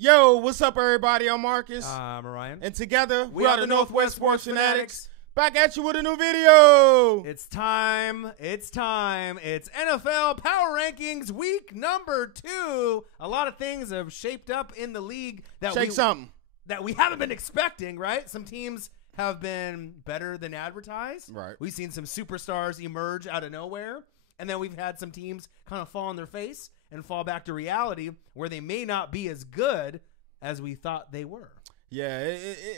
Yo, what's up, everybody? I'm Marcus. I'm Ryan. And together, we are the Northwest Sports Fanatics. Back at you with a new video. It's time. It's NFL Power Rankings week number 2. A lot of things have shaped up in the league that we haven't been expecting, right? Some teams have been better than advertised. Right. We've seen some superstars emerge out of nowhere. And then we've had some teams kind of fall on their face and fall back to reality where they may not be as good as we thought they were. Yeah,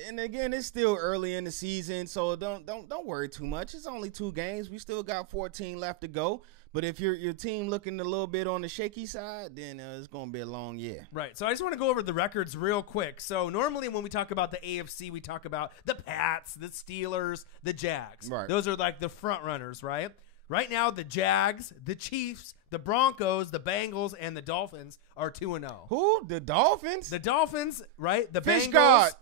and again, it's still early in the season, so don't worry too much. It's only 2 games. We still got 14 left to go. But if your team looking a little bit on the shaky side, then it's going to be a long year. Right. So I just want to go over the records real quick. So normally when we talk about the AFC, we talk about the Pats, the Steelers, the Jags. Right. Those are like the front runners, right? Right now, the Jags, the Chiefs, the Broncos, the Bengals, and the Dolphins are 2-0. Who? The Dolphins? The Dolphins, right? The Fish Bengals God.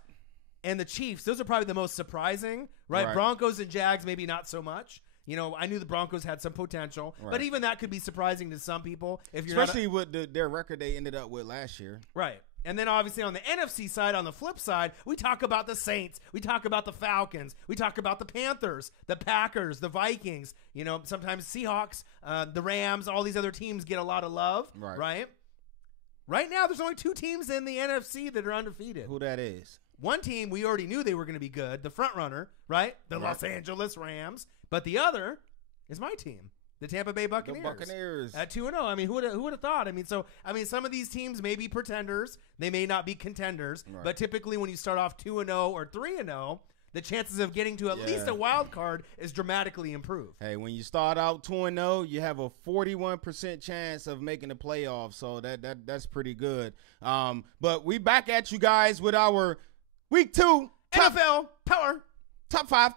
And the Chiefs. Those are probably the most surprising, right? Broncos and Jags, maybe not so much. You know, I knew the Broncos had some potential, but even that could be surprising to some people. If you're especially with their record they ended up with last year. Right. And then obviously on the NFC side, on the flip side, we talk about the Saints. We talk about the Falcons. We talk about the Panthers, the Packers, the Vikings. You know, sometimes Seahawks, the Rams, all these other teams get a lot of love. Right. Right now, there's only 2 teams in the NFC that are undefeated. Who that is? One team, we already knew they were going to be good, the front runner, right? The Los Angeles Rams. But the other is my team, the Tampa Bay Buccaneers. The Buccaneers. At 2-0. I mean, who would have thought? I mean, some of these teams may be pretenders. They may not be contenders. Right. But typically when you start off 2-0 or 3-0, the chances of getting to at least a wild card is dramatically improved. Hey, when you start out 2-0, you have a 41% chance of making the playoffs. So that's pretty good. But we back at you guys with our Week 2 NFL Power Top 5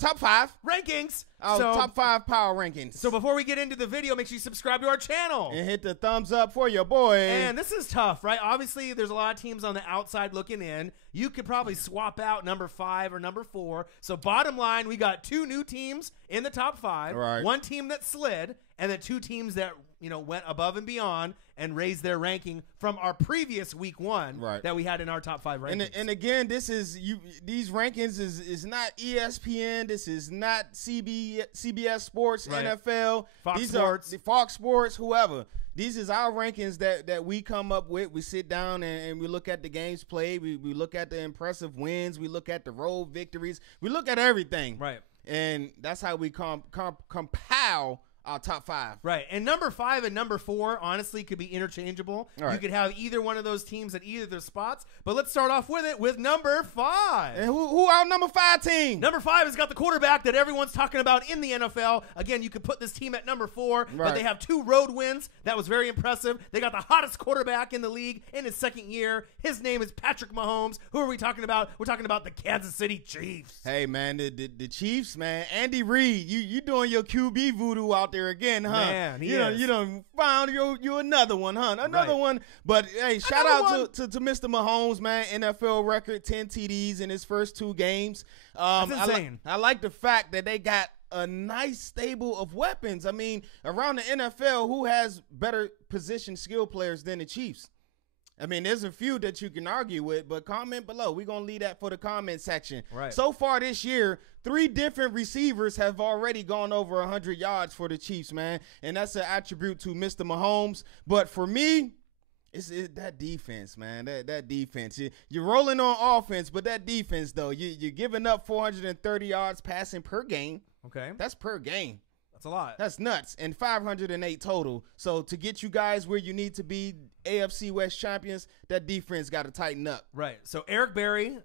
rankings. Top 5 power rankings. So before we get into the video, make sure you subscribe to our channel. And hit the thumbs up for your boy. And this is tough, right? Obviously, there's a lot of teams on the outside looking in. You could probably swap out number 5 or number 4. So bottom line, we got 2 new teams in the top 5. Right. 1 team that slid, and then 2 teams that went above and beyond and raised their ranking from our previous week 1 that we had in our top 5 rankings. And again, this is these rankings is not ESPN. This is not CBS Sports, NFL, Fox Sports. are Fox Sports, whoever. These is our rankings that we come up with. We sit down and we look at the games played. We look at the impressive wins. We look at the road victories. We look at everything. Right. And that's how we compile our top 5. Right. And number 5 and number 4, honestly, could be interchangeable. You could have either one of those teams at either of their spots. But let's start off with it with number 5. And who our number 5 team? Number 5 has got the quarterback that everyone's talking about in the NFL. Again, you could put this team at number 4, but they have 2 road wins. That was very impressive. They got the hottest quarterback in the league in his 2nd year. His name is Patrick Mahomes. Who are we talking about? We're talking about the Kansas City Chiefs. Hey, man, the Chiefs, man. Andy Reid, you doing your QB voodoo out there again, huh? Man, you done found you another one, huh? Another one. But hey, shout out to Mr. Mahomes, man. NFL record, 10 TDs in his first 2 games. That's insane. I like the fact that they got a nice stable of weapons. I mean, around the NFL, who has better position skill players than the Chiefs? I mean, there's a few that you can argue with, but comment below. We're going to leave that for the comment section. Right. So far this year, 3 different receivers have already gone over 100 yards for the Chiefs, man. And that's an attribute to Mr. Mahomes. But for me, it's that defense, man. That defense. You're rolling on offense, but that defense, though, you're giving up 430 yards passing per game. Okay. That's per game. That's a lot. That's nuts. And 508 total. So to get you guys where you need to be, AFC West champions, that defense got to tighten up. Right. So Eric Berry,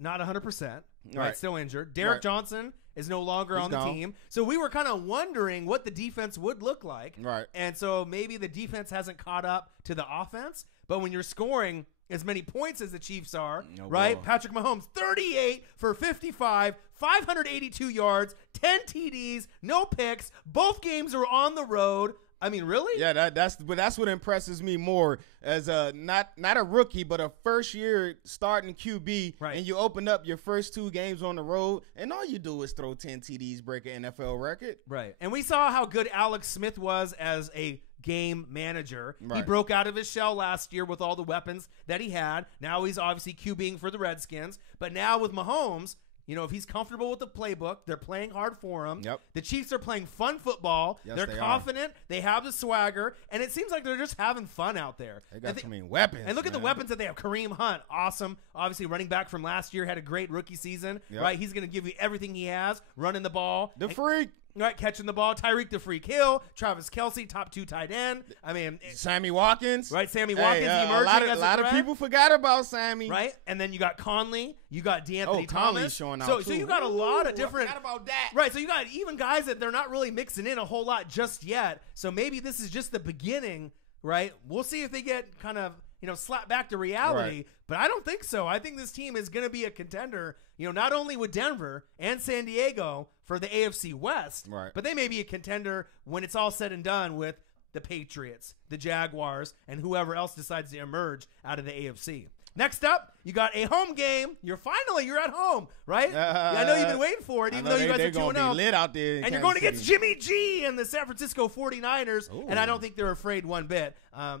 not 100%. Right. Still injured. Derek Johnson is no longer on the team. So we were kind of wondering what the defense would look like. Right. And so maybe the defense hasn't caught up to the offense. But when you're scoring as many points as the Chiefs are, right? Boy. Patrick Mahomes, 38 for 55, 582 yards, 10 TDs, no picks. Both games are on the road. I mean, really? Yeah, that's what impresses me more as not a rookie, but a first year starting QB, and you open up your first 2 games on the road, and all you do is throw 10 TDs, break an NFL record. Right. And we saw how good Alex Smith was as a game manager. He Right. broke out of his shell last year with all the weapons that he had. Now he's obviously QBing for the Redskins. But now with Mahomes, you know, if he's comfortable with the playbook, they're playing hard for him. Yep. The Chiefs are playing fun football. Yes, they're they confident. They have the swagger. And it seems like they're just having fun out there. They got so many weapons. And look at the man. weapons that they have. Kareem Hunt, awesome. Obviously, running back from last year, had a great rookie season. Yep. Right? He's going to give you everything he has, running the ball. The freak. Right, catching the ball. Tyreek the Freak Hill. Travis Kelce, top 2 tight end. I mean, Sammy Watkins. right, Sammy Watkins emerging a as lot of threat. people forgot about Sammy. Right, and then you got Conley. You got DeAnthony Conley's Thomas. showing out so too. you got a lot of Ooh, different. I forgot about that. Right, so you got even guys that they're not really mixing in a whole lot just yet. So maybe this is just the beginning, right? We'll see if they get kind of, you know, slapped back to reality. Right. But I don't think so. I think this team is going to be a contender, you know, not only with Denver and San Diego for the AFC West, Right. but they may be a contender when it's all said and done with the Patriots, the Jaguars, and whoever else decides to emerge out of the AFC. Next up, you got a home game. You're at home, right? I know you've been waiting for it, even though you guys are 2-0. Lit out there in And you're Kansas going against City. Jimmy G and the San Francisco 49ers, Ooh. and I don't think they're afraid one bit.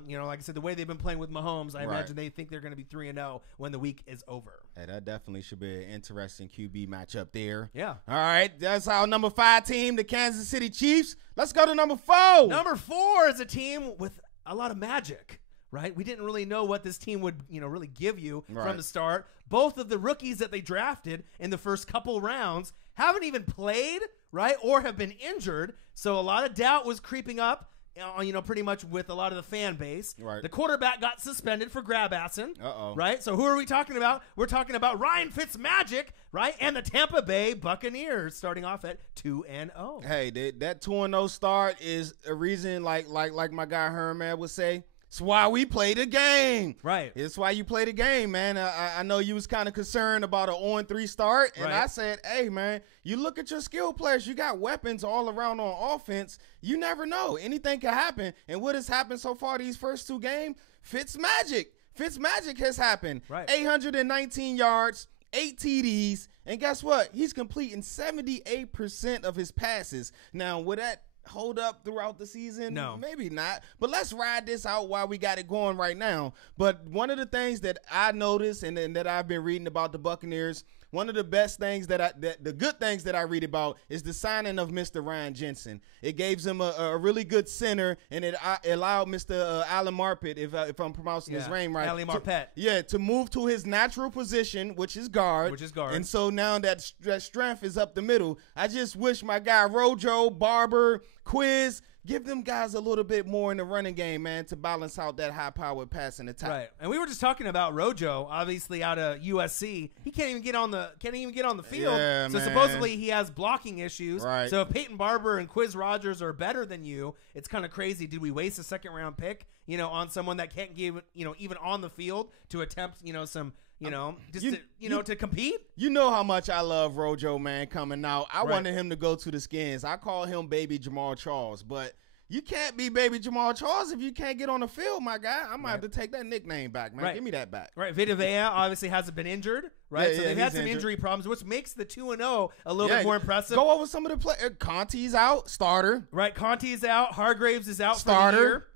You know, like I said, the way they've been playing with Mahomes, I Right. imagine they think they're going to be 3-0 when the week is over. Hey, that definitely should be an interesting QB matchup there. Yeah. All right, that's our number 5 team, the Kansas City Chiefs. Let's go to number 4. Number 4 is a team with a lot of magic, right? We didn't really know what this team would, you know, really give you Right. from the start. Both of the rookies that they drafted in the first couple rounds haven't even played, right, or have been injured. So a lot of doubt was creeping up, you know, pretty much with a lot of the fan base. Right. The quarterback got suspended for grab-assing. Uh-oh. Right? So who are we talking about? We're talking about Ryan Fitzmagic, right, and the Tampa Bay Buccaneers starting off at 2-0. Hey, that 2-0 start is a reason, like my guy Herman would say, it's why we play the game. Right. It's why you play the game, man. I know you was kind of concerned about an 0-3 start, and Right. I said, hey, man, you look at your skill players. You got weapons all around on offense. You never know. Anything can happen. And what has happened so far these first 2 games? Fitzmagic has happened. Right. 819 yards, 8 TDs, and guess what? He's completing 78% of his passes. Now, would that hold up throughout the season? No. Maybe not. But let's ride this out while we got it going right now. But one of the things that I noticed and that I've been reading about the Buccaneers, one of the best things the good things that I read about is the signing of Mr. Ryan Jensen. It gave him a really good center, and it allowed Mr. Alan Marpet, if I'm pronouncing his name right, Ali Marpet. to move to his natural position, which is guard. And so now that strength is up the middle. I just wish my guy Rojo, Barber, Quiz, give them guys a little bit more in the running game, man, to balance out that high-powered passing attack. Right. And we were just talking about Rojo, obviously out of USC. He can't even get on the field. Yeah, so man. supposedly he has blocking issues. Right. So if Peyton Barber and Quiz Rogers are better than you, it's kind of crazy. Did we waste a second-round pick, you know, on someone that can't give, you know, even on the field to attempt, you know, some, you know, just to compete? You know how much I love Rojo, man, coming out. I Right. wanted him to go to the Skins. I call him Baby Jamal Charles, but you can't be Baby Jamal Charles if you can't get on the field, my guy. I might have to take that nickname back, man. Right. Give me that back. Right, Vita Vea obviously hasn't been injured, right? Yeah, so yeah, they've had he's some injured. injury problems, which makes the 2-0 a little bit more impressive. Go over some of the play. Conti's out, starter. Right, Conti's out, Hargraves is out for Starter. the year.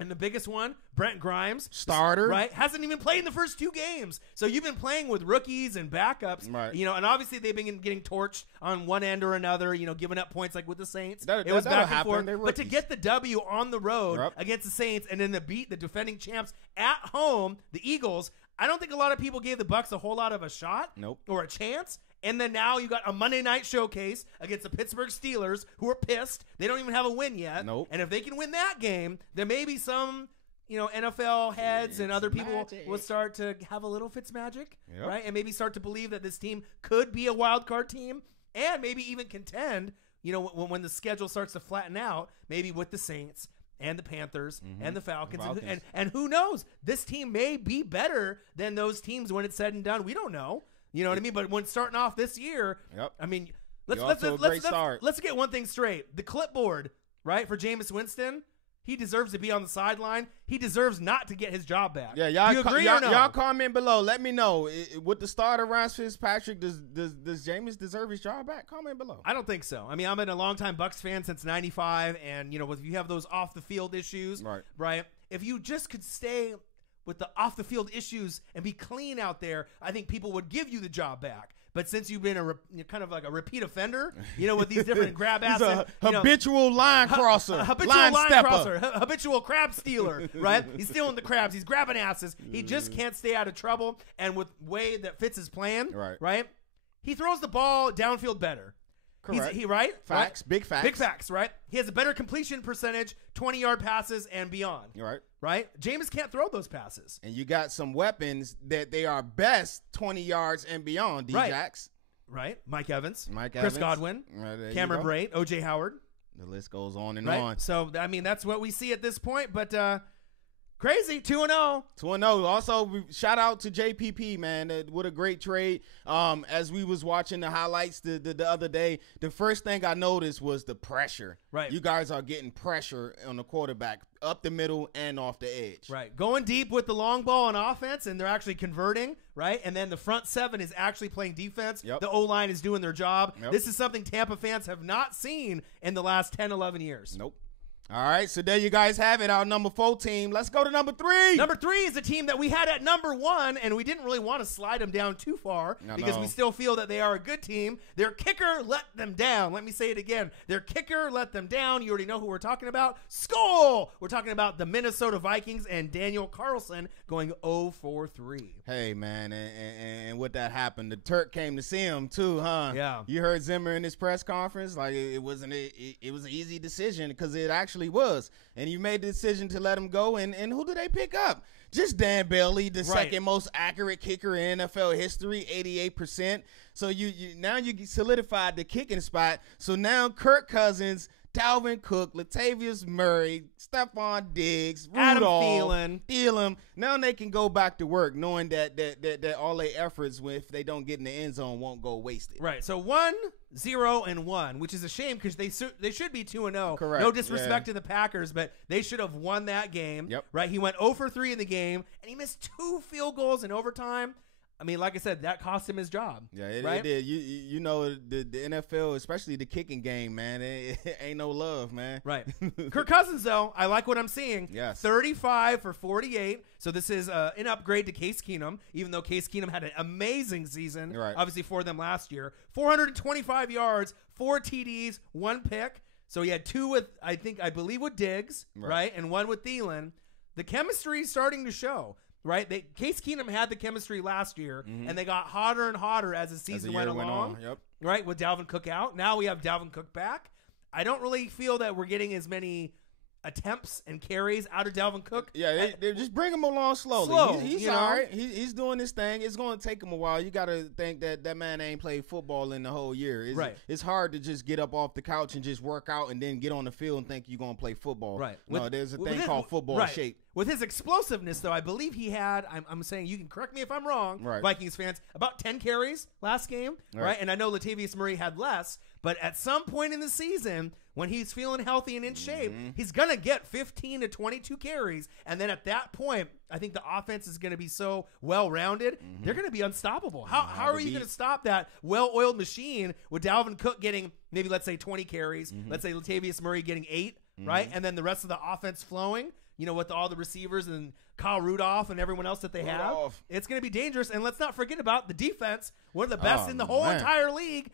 And the biggest one, Brent Grimes. Starter. Right, hasn't even played in the first 2 games. So you've been playing with rookies and backups. Right. You know, and obviously they've been getting torched on one end or another, you know, giving up points like with the Saints. It was that'll back and happen. forth. They're But to rookies. get the W on the road Yep. against the Saints and then to beat the defending champs at home, the Eagles, I don't think a lot of people gave the Bucs a whole lot of a shot. Nope. Or a chance. And then now you got a Monday night showcase against the Pittsburgh Steelers, who are pissed. They don't even have a win yet. Nope. And if they can win that game, there may be some, you know, NFL heads and other people will start to have a little Fitzmagic, Yep. right? And maybe start to believe that this team could be a wild card team and maybe even contend, you know, when the schedule starts to flatten out, maybe with the Saints and the Panthers and the Falcons. And who knows? This team may be better than those teams when it's said and done. We don't know. You know what I mean? But when starting off this year, Yep. I mean, You're off to a great start. let's get one thing straight. The clipboard, right, for Jameis Winston, he deserves to be on the sideline. He deserves not to get his job back. Yeah, y'all, Do you agree or no? Y'all comment below. Let me know. With the start of Ryan Fitzpatrick, does Jameis deserve his job back? Comment below. I don't think so. I mean, I've been a longtime Bucs fan since '95, and if you have those off the field issues, right? If you just could stay with the off the field issues and be clean out there, I think people would give you the job back. But since you've been kind of like a repeat offender, with these different grab asses, habitual line crosser, habitual crab stealer, right? He's stealing the crabs. He's grabbing asses. He just can't stay out of trouble. And with way that fits his plan, right? He throws the ball downfield better. Correct. Right? Facts. Right? Big facts. Big facts, right? He has a better completion percentage, 20-yard passes and beyond. Right? Jameis can't throw those passes. And you got some weapons that they are best 20 yards and beyond, D-Jax. Right. Mike Evans. Chris Godwin. Cameron Brate. O.J. Howard. The list goes on and on. So, I mean, that's what we see at this point. But crazy, 2-0. 2-0. Also, shout out to JPP, man. What a great trade. As we was watching the highlights the other day, the first thing I noticed was the pressure. Right. You guys are getting pressure on the quarterback up the middle and off the edge. Right. Going deep with the long ball on offense, and they're actually converting, right? And then the front seven is actually playing defense. Yep. The O-line is doing their job. Yep. This is something Tampa fans have not seen in the last 10, 11 years. Nope. All right, so there you guys have it, our number 4 team. Let's go to number 3. Number 3 is a team that we had at number 1, and we didn't really want to slide them down too far because we still feel that they are a good team. Their kicker let them down. Let me say it again. Their kicker let them down. You already know who we're talking about. Skol! We're talking about the Minnesota Vikings and Daniel Carlson going 0-for-3. Hey, man, and what that happened, the Turk came to see him too, huh? Yeah. You heard Zimmer in his press conference? Like, it was an easy decision because it actually was, and you made the decision to let him go, and who did they pick up? Just Dan Bailey, the second most accurate kicker in NFL history, 88%. So you now you solidified the kicking spot. So now Kirk Cousins, Dalvin Cook, Latavius Murray, Stephon Diggs, Rudolph, Thielen. Now they can go back to work, knowing that all their efforts, if they don't get in the end zone, won't go wasted. Right. So 1-0-1, which is a shame because they should be 2-0. Correct. No disrespect to the Packers, but they should have won that game. Yep. Right. He went 0-for-3 in the game, and he missed 2 field goals in overtime. I mean, like I said, that cost him his job. Yeah, it did. You know, the NFL, especially the kicking game, man, it ain't no love, man. Right. Kirk Cousins, though, I like what I'm seeing. Yes. 35 for 48. So this is an upgrade to Case Keenum, even though Case Keenum had an amazing season, obviously, for them last year. 425 yards, 4 TDs, 1 pick. So he had 2 with, I believe, with Diggs, right? And 1 with Thielen. The chemistry is starting to show. Right, Case Keenum had the chemistry last year, and they got hotter and hotter as the season went along. Yep. Right, with Dalvin Cook out. Now we have Dalvin Cook back. I don't really feel that we're getting as many attempts and carries out of Dalvin Cook. Yeah, they just bring him along slowly. He's all right. He's doing his thing. It's going to take him a while. You got to think that man ain't played football in the whole year. It's hard to just get up off the couch and just work out and then get on the field and think you're going to play football. Right. No, there's a thing called football shape. With his explosiveness, though, I believe he had, I'm saying, you can correct me if I'm wrong, Vikings fans, about 10 carries last game, right? And I know Latavius Murray had less, but at some point in the season, when he's feeling healthy and in shape, he's going to get 15 to 22 carries. And then at that point, I think the offense is going to be so well-rounded, they're going to be unstoppable. How are you going to stop that well-oiled machine with Dalvin Cook getting maybe, let's say, 20 carries, let's say Latavius Murray getting 8, right? And then the rest of the offense flowing, with all the receivers and Kyle Rudolph and everyone else that they have. It's going to be dangerous. And let's not forget about the defense, one of the best in the whole entire league.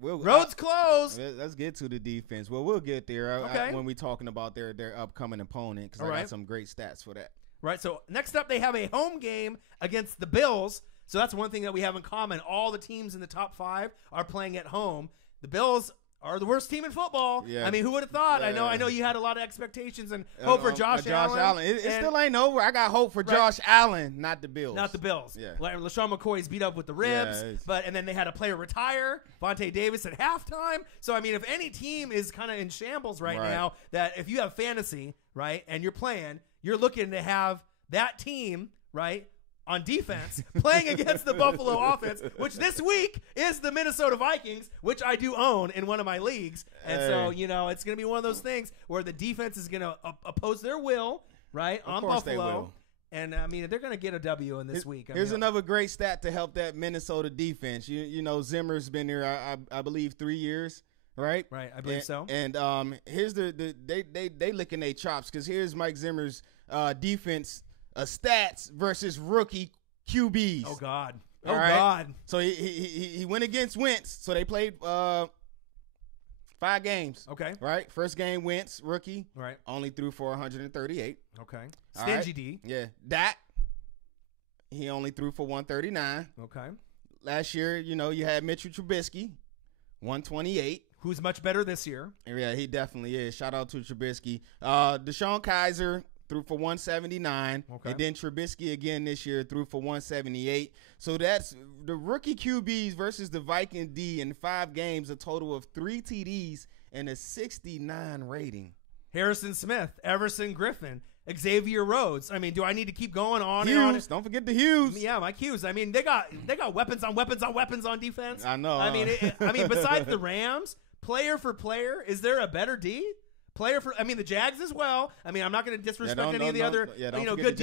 Roads closed. Let's get to the defense. Well, we'll get there when we're talking about their upcoming opponent, because I got some great stats for that. Right. So next up, they have a home game against the Bills. So that's one thing that we have in common. All the teams in the top 5 are playing at home. The Bills are the worst team in football. Yeah. I mean, who would have thought? Yeah. I know you had a lot of expectations and hope for Josh Allen. It still ain't over. I got hope for Josh Allen, not the Bills. Not the Bills. Yeah. LaShawn McCoy's beat up with the ribs, and then they had a player retire, Vontae Davis at halftime. So, I mean, if any team is kind of in shambles right now, that if you have fantasy, right, and you're playing, you're looking to have that team, right, on defense playing against the Buffalo offense, which this week is the Minnesota Vikings, which I do own in one of my leagues. And so, it's going to be one of those things where the defense is going to oppose their will, right, on Buffalo. They will. And, they're going to get a W in this week. Here's another great stat to help that Minnesota defense. You know, Zimmer's been there, I believe, 3 years. Right, I believe so. And here's they licking their chops because here's Mike Zimmer's defense stats versus rookie QBs. Oh God, God. So he went against Wentz. So they played 5 games. Okay, right. First game, Wentz rookie. Right, only threw for 138. Okay, stingy D. Yeah, Dak. He only threw for 139. Okay. Last year, you had Mitchell Trubisky, 128. Who's much better this year. Yeah, he definitely is. Shout out to Trubisky. Deshaun Kaiser threw for 179. Okay. And then Trubisky again this year threw for 178. So that's the rookie QBs versus the Viking D in 5 games, a total of 3 TDs and a 69 rating. Harrison Smith, Everson Griffin, Xavier Rhodes. Do I need to keep going on Hughes, and on? Don't forget the Hughes. Yeah, Mike Hughes. They got weapons on weapons on weapons on defense. I know. Besides the Rams, player for player, is there a better D? The Jags as well. I'm not going to disrespect any of the other good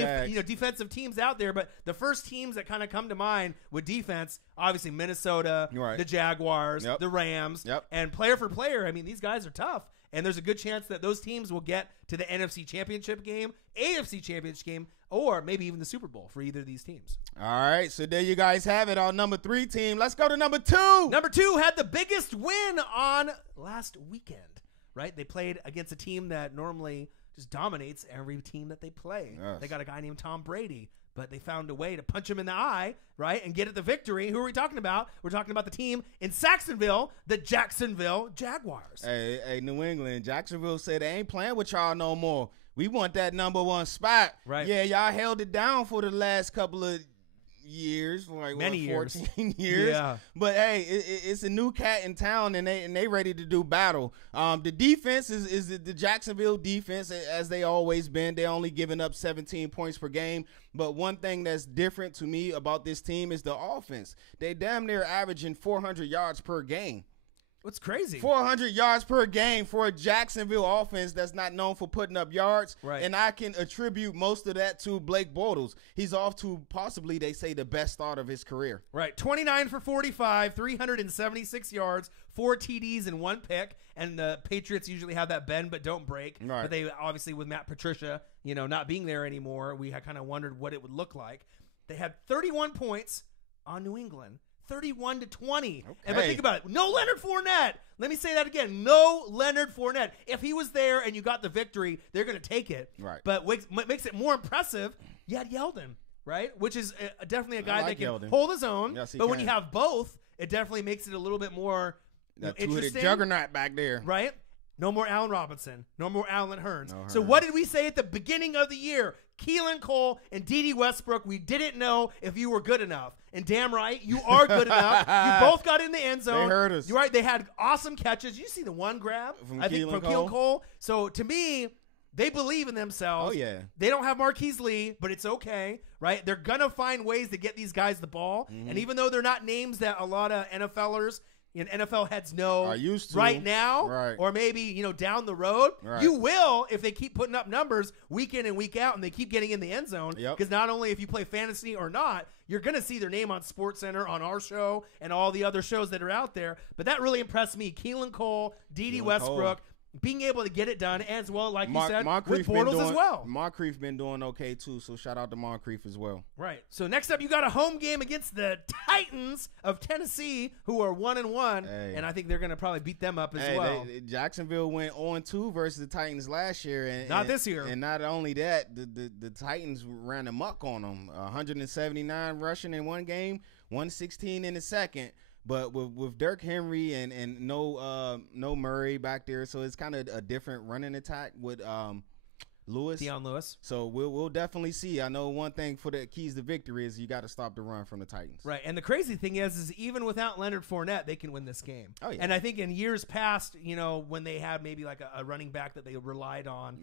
defensive teams out there, but the first teams that kind of come to mind with defense, obviously Minnesota, right. The Jaguars, the Rams, and player for player. These guys are tough. And there's a good chance that those teams will get to the NFC Championship game, AFC Championship game, or maybe even the Super Bowl for either of these teams. All right, so there you guys have it, our number 3 team. Let's go to number 2. Number 2 had the biggest win on last weekend, right? They played against a team that normally just dominates every team that they play. Yes. They got a guy named Tom Brady, but they found a way to punch him in the eye, right, and get at the victory. Who are we talking about? We're talking about the team in Saxonville, the Jacksonville Jaguars. Hey, New England. Jacksonville said they ain't playing with y'all no more. We want that number 1 spot. Right. Yeah, y'all held it down for the last couple of years, many 14 years. Yeah. But hey, it's a new cat in town, and they ready to do battle. The defense is the Jacksonville defense, as they always been. They only giving up 17 points per game. But one thing that's different to me about this team is the offense. They damn near averaging 400 yards per game. What's crazy? 400 yards per game for a Jacksonville offense that's not known for putting up yards. Right. And I can attribute most of that to Blake Bortles. He's off to possibly, they say, the best start of his career. Right. 29 for 45, 376 yards, 4 TDs and 1 pick. And the Patriots usually have that bend but don't break. Right. But they obviously, with Matt Patricia, not being there anymore, we had kind of wondered what it would look like. They had 31 points on New England. 31-20. Okay. But think about it. No Leonard Fournette. Let me say that again. No Leonard Fournette. If he was there and you got the victory, they're going to take it. Right. But what makes it more impressive, you had Yeldon, right? Which is definitely a guy that can Yeldon. hold his own. Yes, but when you have both, it definitely makes it a little bit more interesting. Juggernaut back there. Right? No more Allen Robinson. No more Allen Hurns. No So Hurns. what did we say at the beginning of the year? Keelan Cole and D.D. Westbrook, we didn't know if you were good enough. And damn right, you are good enough. You both got in the end zone. They hurt us. You're right. They had awesome catches. You see the one grab? From Keelan Cole. So to me, they believe in themselves. Oh, yeah. They don't have Marquise Lee, but it's okay, right? They're going to find ways to get these guys the ball. Mm-hmm. And even though they're not names that a lot of NFLers and NFL heads know Are used to. right now, Right. or maybe down the road, Right. you will if they keep putting up numbers week in and week out, and they keep getting in the end zone. Yep. Because not only if you play fantasy or not, you're going to see their name on SportsCenter, on our show, and all the other shows that are out there. But that really impressed me. Keelan Cole, D.D. Westbrook, being able to get it done, as well, like you said, with Bortles as well. Moncrief been doing okay, too, so shout out to Moncrief as well. Right. So next up, you got a home game against the Titans of Tennessee, who are 1-1, and I think they're going to probably beat them up as well. Jacksonville went 0-2 versus the Titans last year. And not this year. And not only that, the Titans ran amok on them. 179 rushing in one game, 116 in the second. But with Derrick Henry and no Murray back there, so it's kind of a different running attack with Lewis. Deion Lewis. So we'll definitely see. I know one thing for the keys to victory is you got to stop the run from the Titans. Right, and the crazy thing is even without Leonard Fournette, they can win this game. Oh, yeah. And I think in years past, when they had maybe like a running back that they relied on,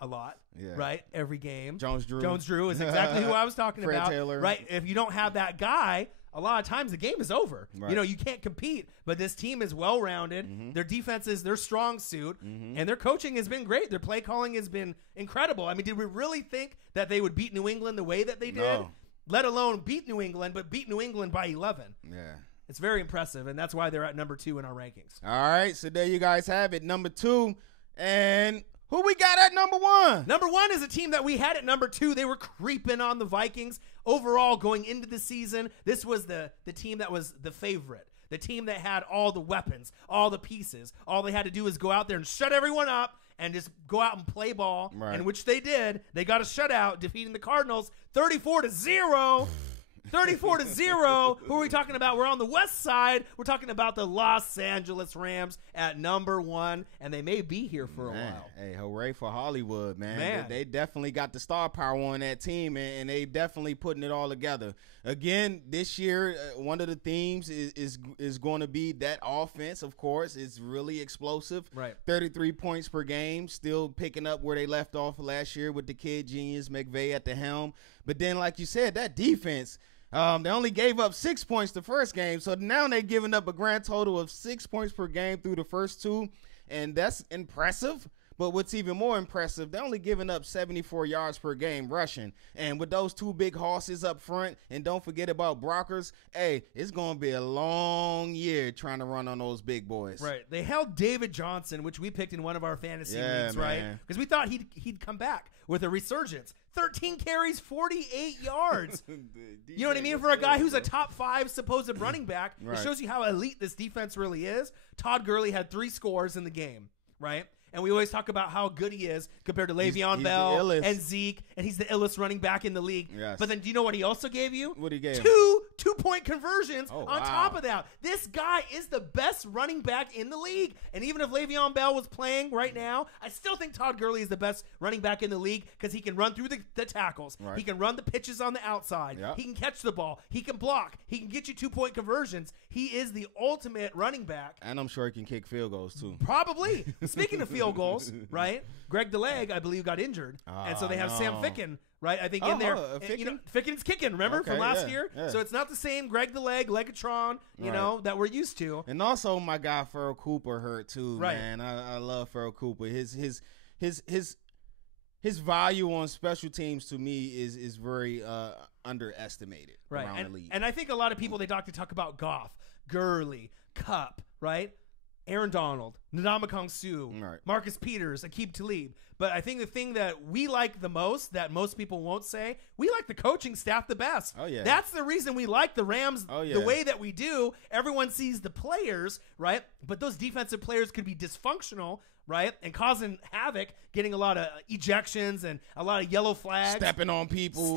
a lot, Yeah. right? Every game. Jones Drew. Jones Drew is exactly who I was talking Fred about. Taylor. Right? If you don't have that guy, a lot of times the game is over. Right. You know, you can't compete. But this team is well-rounded. Mm-hmm. Their defense is their strong suit. Mm-hmm. And their coaching has been great. Their play calling has been incredible. I mean, did we really think that they would beat New England the way that they did? No. Let alone beat New England, but beat New England by 11. Yeah. It's very impressive, and that's why they're at number 2 in our rankings. All right, so there you guys have it, number 2. And who we got at number 1? Number 1 is a team that we had at number 2. They were creeping on the Vikings. Overall, going into the season, this was the team that was the favorite. The team that had all the weapons, all the pieces. All they had to do was go out there and shut everyone up and just go out and play ball, Right. and which they did. They got a shutout, defeating the Cardinals 34-0. 34-0. Who are we talking about? We're on the west side. We're talking about the Los Angeles Rams at number 1, and they may be here for a while. Hey, hooray for Hollywood, man. Man. They definitely got the star power on that team, and they definitely putting it all together. Again, this year, one of the themes is going to be that offense, of course. It's really explosive. Right. 33 points per game, still picking up where they left off last year with the kid genius McVay at the helm. But then, like you said, that defense, they only gave up 6 points the first game, so now they're giving up a grand total of 6 points per game through the first 2, and that's impressive. But what's even more impressive, they're only giving up 74 yards per game rushing. And with those 2 big horses up front, and don't forget about Brockers, hey, it's going to be a long year trying to run on those big boys. Right. They held David Johnson, which we picked in one of our fantasy leagues, man. right? Because we thought he'd come back with a resurgence. 13 carries, 48 yards. You know what I mean? For a guy who's a top 5 supposed running back, Right. it shows you how elite this defense really is. Todd Gurley had 3 scores in the game, right? And we always talk about how good he is compared to Le'Veon he's Bell the illest. and Zeke, and he's the illest running back in the league. Yes. But then do you know what he also gave you? What he gave him? 2 2-point conversions Oh, on wow. top of that. This guy is the best running back in the league. And even if Le'Veon Bell was playing right now, I still think Todd Gurley is the best running back in the league because he can run through the tackles. Right. He can run the pitches on the outside. Yep. He can catch the ball. He can block. He can get you 2-point conversions. He is the ultimate running back. And I'm sure he can kick field goals, too. Probably. Speaking of field goals, right? Greg DeLeg, I believe, got injured. And so they have Sam no. Ficken, right? I think in there. And, you know, Ficken's kicking, remember, Okay, from last yeah, year? yeah. So it's not the same Greg DeLeg, Legatron, you Right. know, that we're used to. And also, my guy Farrell Cooper hurt too, Right. man. I love Farrell Cooper. His value on special teams to me is very underestimated Right. around the league. And I think a lot of people, they talk about Goff, Gurley, Kupp, right? Aaron Donald, Ndamukong Suh, Right. Marcus Peters, Aqib Talib. But I think the thing that we like the most, that most people won't say, we like the coaching staff the best. Oh, yeah. That's the reason we like the Rams Oh, yeah. the way that we do. Everyone sees the players, right? But those defensive players could be dysfunctional, right? And causing havoc, getting a lot of ejections and a lot of yellow flags. stepping on people,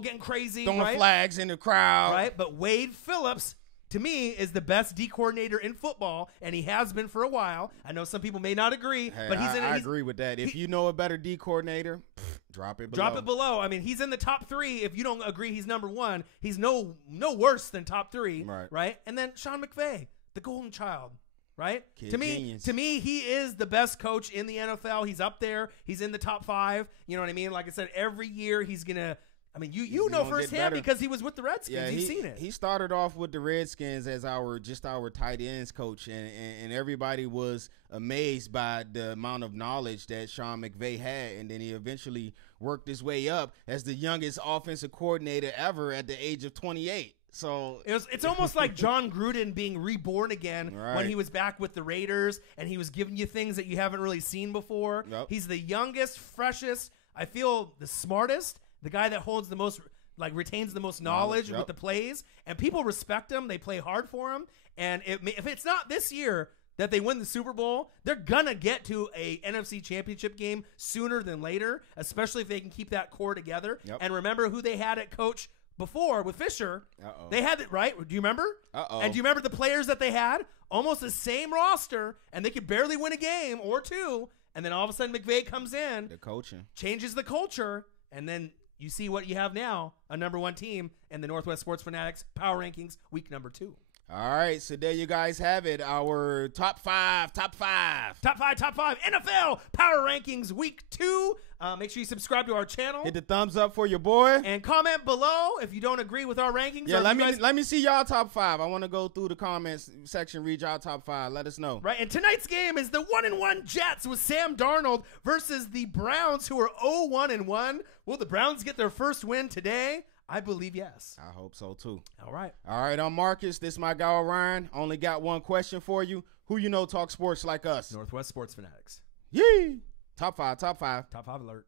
Getting crazy, throwing right? flags in the crowd. Right? But Wade Phillips, to me, is the best D coordinator in football, and he has been for a while. I know some people may not agree, Hey, but I agree with that. If you know a better D coordinator, drop it below. Drop it below. I mean, he's in the top 3. If you don't agree he's number 1, he's no worse than top 3, Right. And then Sean McVay, the golden child, right? Kid To genius. me, he is the best coach in the NFL. He's up there. He's in the top 5. You know what I mean? Like I said, every year he's gonna. I mean, you know gonna get firsthand better. because he was with the Redskins. Yeah, You've seen it. He started off with the Redskins as our tight ends coach, and everybody was amazed by the amount of knowledge that Sean McVay had, and then he eventually worked his way up as the youngest offensive coordinator ever at the age of 28. So It's almost like John Gruden being reborn again when Right. he was back with the Raiders and he was giving you things that you haven't really seen before. Yep. He's the youngest, freshest, I feel the smartest, the guy that holds the most, like retains the most knowledge Yep. with the plays, and people respect him. They play hard for him. And if it's not this year that they win the Super Bowl, they're gonna get to a NFC Championship game sooner than later, especially if they can keep that core together. Yep. And remember who they had at coach before with Fisher. Uh-oh. They had it right. Do you remember? Uh-oh. And do you remember the players that they had? Almost the same roster, and they could barely win a game or 2. And then all of a sudden McVay comes in, the coaching. changes the culture, and then you see what you have now, a number 1 team in the Northwest Sports Fanatics Power Rankings, week number 2. All right, so there you guys have it. Our top five. Top five NFL Power Rankings Week 2. Make sure you subscribe to our channel. Hit the thumbs up for your boy. And comment below if you don't agree with our rankings. Yeah, let me see y'all top 5. I want to go through the comments section, read y'all top 5. Let us know. Right, and tonight's game is the 1-1 Jets with Sam Darnold versus the Browns, who are 0-1-1. Will the Browns get their first win today? I believe yes. I hope so, too. All right, I'm Marcus. This is my guy, Ryan. Only got one question for you. Who you know talk sports like us? Northwest Sports Fanatics. Yee! Top 5. Top 5 alert.